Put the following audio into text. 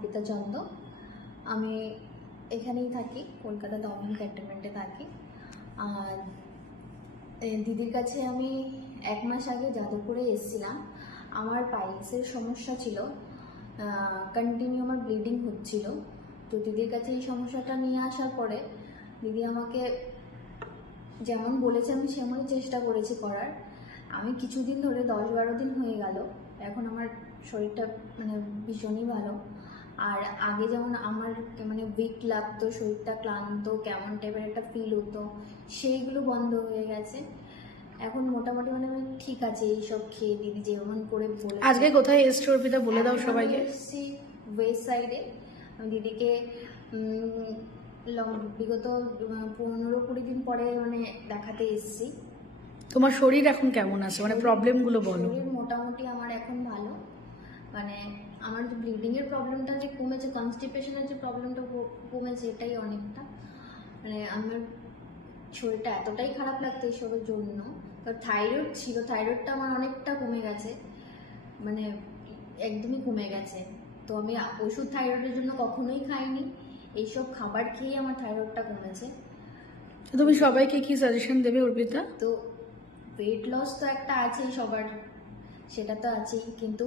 অর্পিতা চন্দ। আমি এখানেই থাকি, কলকাতা দমন ক্যান্টনমেন্টে থাকি। আর দিদির কাছে আমি 1 মাস আগে যাদবপুরে এসেছিলাম। আমার পাইলসের সমস্যা ছিল, কন্টিনিউ আমার ব্লিডিং হচ্ছিল। তো দিদির কাছে এই সমস্যাটা নিয়ে আসার পরে দিদি আমাকে যেমন বলেছে আমি সেমনই চেষ্টা করেছি করার। আমি কিছুদিন ধরে 10-12 দিন হয়ে গেল, এখন আমার শরীরটা মানে ভীষণই ভালো। আর আগে যেমন আমার মানে উইক লাগতো, শরীরটা ক্লান্ত কেমন টাইপের একটা ফিল হতো, সেইগুলো বন্ধ হয়ে গেছে। এখন মোটামুটি মানে আমি ঠিক আছে এইসব খেয়ে, দিদি যেমন করে বলে। আজকে কোথায় এসছো অর্পিতা, বলে দাও সবাইকে। এসছি ওয়েস্ট সাইডে। আমি দিদিকে বিগত 15-20 দিন পরে মানে দেখাতে এসছি। তোমার শরীর এখন কেমন আছে, মানে প্রবলেমগুলো বলো। শরীর মোটামুটি আমার এখন ভালো, মানে আমার যে ব্লিডিংয়ের প্রবলেমটা যে কমেছে, কনস্টিপেশনের যে প্রবলেমটা কমেছে, এটাই অনেকটা। মানে আমার শরীরটা এতটাই খারাপ লাগতো এইসবের জন্য, কারণ থাইরয়েড ছিল, থাইরয়েডটা আমার অনেকটা কমে গেছে, মানে একদমই কমে গেছে। তো আমি ওষুধ থাইরয়েডের জন্য কখনোই খাইনি, এইসব খাবার খেয়েই আমার থাইরয়েডটা কমেছে। তুমি সবাইকে কি সাজেশন দেবে অর্পিতা? তো ওয়েট লস তো একটা আছেই সবার, সেটা তো আছেই, কিন্তু